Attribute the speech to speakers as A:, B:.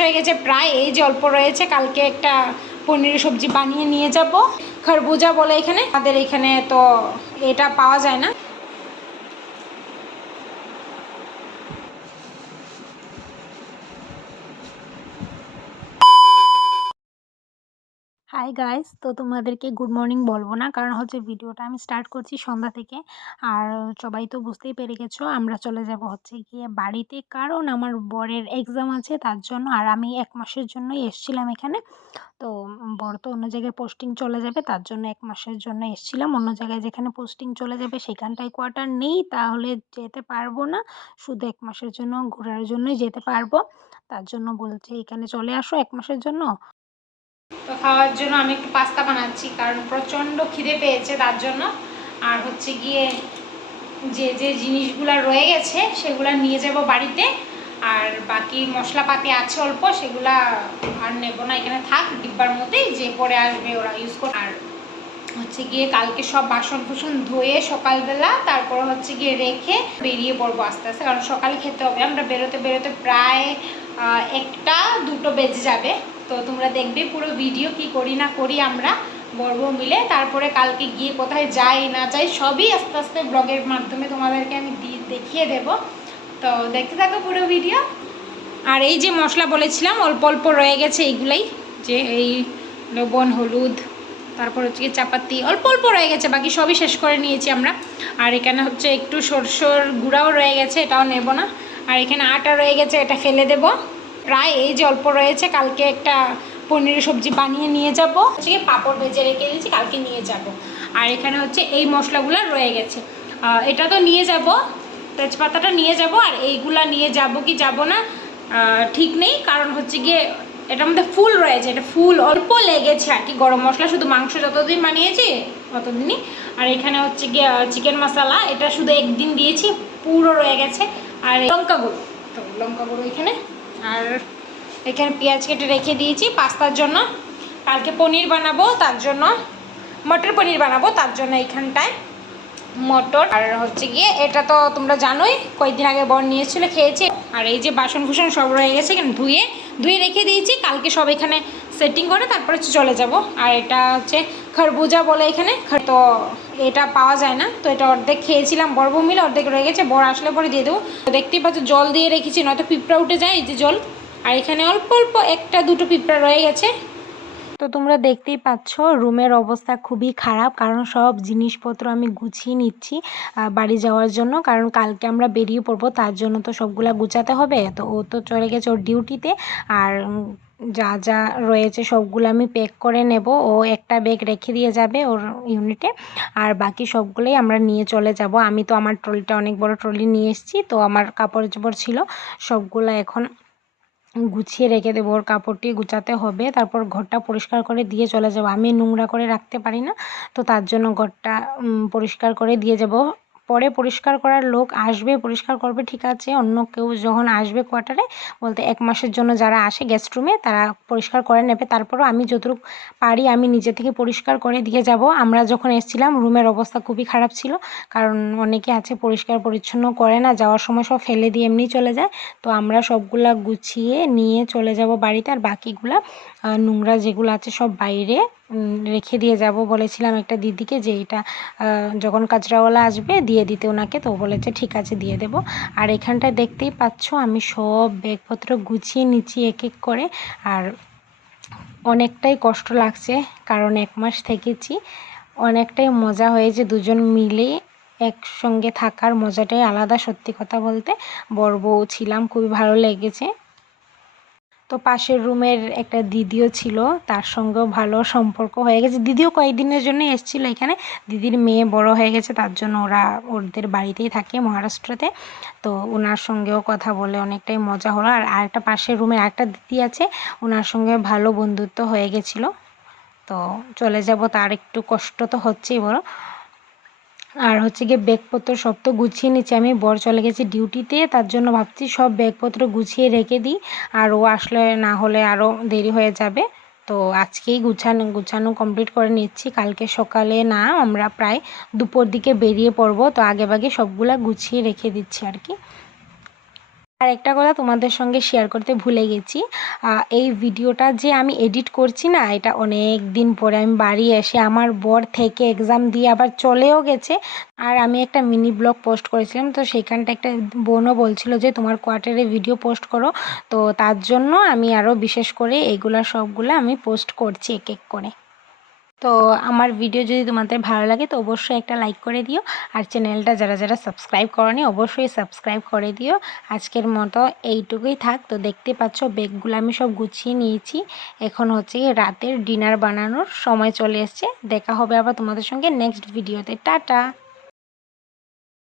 A: হয়ে গেছে, প্রায় এই যে অল্প রয়েছে, কালকে একটা পনিরের সবজি বানিয়ে নিয়ে যাব। খরবুজা বলে এখানে, আমাদের এখানে তো এটা পাওয়া যায় না। হাই গাইস তো তোমাদেরকে গুড মর্নিং বলব না, কারণ হচ্ছে ভিডিওটা আমি স্টার্ট করছি সন্ধ্যা থেকে। আর সবাই তো বুঝতেই পেরে গেছো, আমরা চলে যাব হচ্ছে গিয়ে বাড়িতে, কারণ আমার বরের এক্সাম আছে তার জন্য, আর আমি এক মাসের জন্যই এসছিলাম এখানে। তো বর তো অন্য জায়গায় পোস্টিং চলে যাবে, তার জন্য এক মাসের জন্য এসছিলাম। অন্য জায়গায় যেখানে পোস্টিং চলে যাবে, সেখানটায় কোয়ার্টার নেই, তাহলে যেতে পারব না। শুধু এক মাসের জন্য ঘোরার জন্যই যেতে পারব। তার জন্য বলছে, এখানে চলে আসো এক মাসের জন্য। তো খাওয়ার জন্য আমি একটু পাস্তা বানাচ্ছি, কারণ প্রচণ্ড খিদে পেয়েছে তার জন্য। আর হচ্ছে গিয়ে যে যে জিনিসগুলো রয়ে গেছে সেগুলো নিয়ে যাব বাড়িতে। আর বাকি মশলাপাতি আছে অল্প, সেগুলা আর নেব না, এখানে থাক ডিব্বার মধ্যেই, যে পরে আসবে ওরা ইউজ করে আর হচ্ছে গিয়ে কালকে সব বাসন ফুসন ধুয়ে সকালবেলা, তারপর হচ্ছে গিয়ে রেখে বেরিয়ে পড়ব আস্তে আস্তে, কারণ সকালে খেতে হবে। আমরা বেরোতে বেরোতে প্রায় একটা, দুটো বেজে যাবে। তো তোমরা দেখবে পুরো ভিডিও কি করি না করি আমরা বর্ব মিলে। তারপরে কালকে গিয়ে কোথায় যাই, না যাই, সবই আস্তে আস্তে ব্লগের মাধ্যমে তোমাদেরকে আমি দেখিয়ে দেব। তো দেখতে থাকো পুরো ভিডিও আর এই যে মশলা বলেছিলাম, অল্প অল্প রয়ে গেছে এইগুলাই। যে এই লবণ, হলুদ, তারপর হচ্ছে চাপাতি, অল্প অল্প রয়ে গেছে, বাকি সবই শেষ করে নিয়েছি আমরা। আর এখানে হচ্ছে একটু সরষের গুঁড়াও রয়ে গেছে, এটাও নেব না। আর এখানে আটা রয়ে গেছে, এটা ফেলে দেবো। প্রায় এই যে অল্প রয়েছে, কালকে একটা পনিরের সবজি বানিয়ে নিয়ে যাব। হচ্ছে পাঁপড় ভেজে রেখে দিয়েছি, কালকে নিয়ে যাব। আর এখানে হচ্ছে এই মশলাগুলো রয়ে গেছে। এটা তো নিয়ে যাব, তেজপাতাটা নিয়ে যাব, আর এইগুলা নিয়ে যাব কি যাব না ঠিক নেই। কারণ হচ্ছে গিয়ে এটার মধ্যে ফুল রয়েছে, এটা ফুল অল্প লেগেছে আর কি, গরম মশলা, শুধু মাংস যতদিন বানিয়েছি ততদিনই আর এখানে হচ্ছে গিয়ে চিকেন মশলা, এটা শুধু একদিন দিয়েছি, পুরো রয়ে গেছে। আর লঙ্কা গুঁড়ো তো লঙ্কা গুঁড়ো এখানে আর এখানে পেঁয়াজ কেটে রেখে দিয়েছি পাস্তার জন্য। কালকে পনির বানাবো, তার জন্য মটর পনির বানাবো, তার জন্য এইখানটায় মটর। আর হচ্ছে গিয়ে, এটা তো তোমরা জানোই, কয়েকদিন আগে বর নিয়েছিল, খেয়েছি। আর এই যে বাসন কুসন সব রয়ে গেছে এখানে ধুয়ে ধুয়ে রেখে দিয়েছি। কালকে সব এখানে সেটিং করে তারপরে হচ্ছে চলে যাব। আর এটা হচ্ছে খরবুজা বলে এখানে। তো এটা পাওয়া যায় না। তো এটা অর্ধেক খেয়েছিলাম বড় মিলে, অর্ধেক রয়ে গেছে। বড় আসলে পরে দিয়ে দেবো। দেখতেই পাচ্ছ জল দিয়ে রেখেছি, নয়তো পিঁপড়া উঠে যায় এই যে জল। আর এখানে অল্প অল্প একটা, দুটো পিঁপড়া রয়ে গেছে। তো তোমরা দেখতেই পাচ্ছ রুমের অবস্থা খুবই খারাপ, কারণ সব জিনিসপত্র আমি গুছিয়ে নিচ্ছি বাড়ি যাওয়ার জন্য। কারণ কালকে আমরা বেরিয়ে পড়ব, তার জন্য তো সবগুলা গুছাতে হবে। তো ও তো চলে গেছে ওর ডিউটিতে আর যা যা রয়েছে সবগুলো আমি প্যাক করে নেব। ও একটা ব্যাগ রেখে দিয়ে যাবে ওর ইউনিটে আর বাকি সবগুলোই আমরা নিয়ে চলে যাব। আমি তো আমার ট্রলিটা অনেক বড় ট্রলি নিয়ে এসেছি, তো আমার কাপড় চোপড় ছিল। সবগুলো এখন গুছিয়ে রেখে দেবো। ওর কাপড়টি গুছাতে হবে। তারপর ঘরটা পরিষ্কার করে দিয়ে চলে যাব। আমি নোংরা করে রাখতে পারি না, তো তার জন্য ঘরটা পরিষ্কার করে দিয়ে যাব। পরে পরিষ্কার করার লোক আসবে, পরিষ্কার করবে, ঠিক আছে। অন্য কেউ যখন আসবে কোয়ার্টারে বলতে এক মাসের জন্য যারা আসে গেস্ট রুমে তারা পরিষ্কার করে নেবে। তারপরও আমি যতটুকু পারি, আমি নিজে থেকে পরিষ্কার করে দিয়ে যাব। আমরা যখন এসেছিলাম রুমের অবস্থা খুবই খারাপ ছিল। কারণ অনেকে আছে, পরিষ্কার পরিচ্ছন্ন করে না, যাওয়ার সময় সব ফেলে দিয়ে এমনি চলে যায়। তো আমরা সবগুলা গুছিয়ে নিয়ে চলে যাব বাড়িতে। আর বাকিগুলা নোংরা যেগুলো আছে, সব বাইরে রেখে দিয়ে যাব বলেছিলাম একটা দিদিকে যে এটা যখন কাচরাওয়ালা আসবে, দিয়ে দিতে ওনাকে, তো বলেছে, ঠিক আছে, দিয়ে দেব। আর এখানটায় দেখতেই পাচ্ছ, আমি সব ব্যাগপত্র গুছিয়ে নিচ্ছি এক এক করে। আর অনেকটাই কষ্ট লাগছে, কারণ এক মাস থেকেছি। অনেকটাই মজা হয়েছে, দুজন মিলে একসঙ্গে থাকার মজাটাই আলাদা, সত্যি কথা বলতে। বড় বউ ছিলাম, খুবই ভালো লেগেছে। তো পাশের রুমের একটা দিদিও ছিল, তার সঙ্গেও ভালো সম্পর্ক হয়ে গেছে। দিদিও কয়েকদিনের জন্য এসেছিল এখানে। দিদির মেয়ে বড় হয়ে গেছে, তার জন্য ওরা ওদের বাড়িতেই থাকে মহারাষ্ট্রতে। তো ওনার সঙ্গেও কথা বলে অনেকটাই মজা হলো। আর আরেকটা পাশের রুমের আরেকটা দিদি আছে ওনার সঙ্গে ভালো বন্ধুত্ব হয়ে গেছিল। তো চলে যাব, তার একটু কষ্ট তো হচ্ছেই বলো। আর হচ্ছে গিয়ে ব্যাগপত্র সব তো গুছিয়ে নিচ্ছি। আমি বর চলে গেছি ডিউটিতে, তার জন্য ভাবছি সব ব্যাগপত্র গুছিয়ে রেখে দিই। আর ও আসলে না হলে আরও দেরি হয়ে যাবে। তো আজকেই গুছানো গুছানো কমপ্লিট করে নিচ্ছি। কালকে সকালে না, আমরা প্রায় দুপুর দিকে বেরিয়ে পড়ব। তো আগে ভাগে সবগুলা গুছিয়ে রেখে দিচ্ছি আর কি। আর একটা কথা তোমাদের সঙ্গে শেয়ার করতে ভুলে গেছি। এই ভিডিওটা যে আমি এডিট করছি না, এটা অনেক দিন পরে আমি বাড়ি এসে আমার বর থেকে এক্সাম দিয়ে আবার চলেও গেছে। আর আমি একটা মিনি ব্লগ পোস্ট করেছিলাম, তো সেইখানটা একটা বোনও বলছিল যে, তোমার কোয়ার্টারে ভিডিও পোস্ট করো। তো তার জন্য আমি আরও বিশেষ করে এইগুলা সবগুলো আমি পোস্ট করছি এক এক করে। তো আমার ভিডিও যদি তোমাদের ভালো লাগে, তো অবশ্যই একটা লাইক করে দিও। আর চ্যানেলটা যারা যারা সাবস্ক্রাইব করনি, অবশ্যই সাবস্ক্রাইব করে দিও। আজকের মতো এইটুকুই থাক। তো দেখতে পাচ্ছ বেগগুলো আমি সব গুছিয়ে নিয়েছি। এখন হচ্ছে রাতের ডিনার বানানোর সময় চলে এসছে। দেখা হবে আবার তোমাদের সঙ্গে নেক্সট ভিডিওতে টাটা!